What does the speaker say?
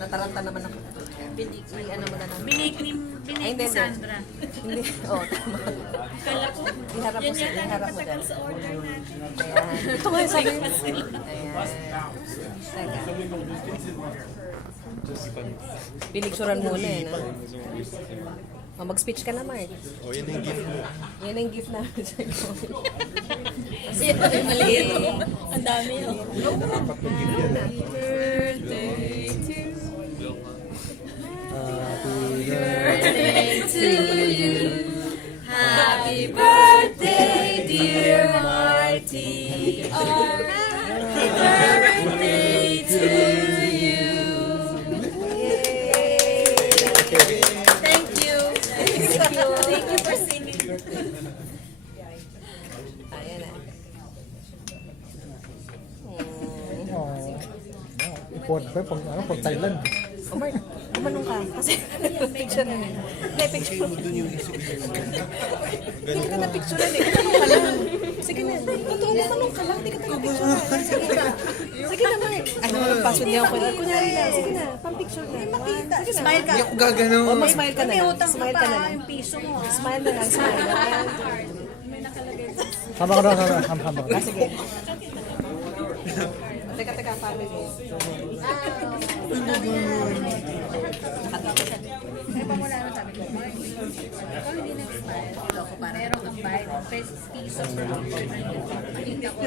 Nataranta naman ako. Binig. Ano mo na naman. Binig ni Sandra. Hindi. Oh, tama. Kala ko, Iharap mo yan sa yata iharap mo matagal dyan. sa order natin. Ayan. Ito nga yung sabi. Ayan. Teka. Pinicturan muna eh, no? Oh, mag-speech ka na, Mark. Oh, yan yung gift mo. Yan ang gift namin sa'yo. Maliit. Ang dami yun. Dapat yung gift yan. Birthday to Happy to you. Happy birthday, dear Marty. Oh, happy birthday to you. Thank you. Thank you for singing. Ayan na. Ipod ba? Pag Thailand. Oh, Mark, gumanong ka. Kasi picture na nila. Hindi, picture mo. Hindi kita na-picturean eh. Gumanong ka lang. Sige na. Totoo, gumanong ka lang. Hindi kita na-picturean. Sige na, Mark. Ay, naman password niya ako. Kunyari lang. Sige na. Pang-picture na. Sige na. Smile ka. Hindi ako gagano. O, mag-smile ka na lang. Utang Smile pa ka na lang. yung piso mo. Smile na lang. Smile na lang. May nakalagay. Hamba ka daw. Hamba ka. Sige. Teka, family. Ay, pa muna na sabi ko, Mark, ikaw hindi nag-smile. Meron kang bayad. Piso. Nakita ko,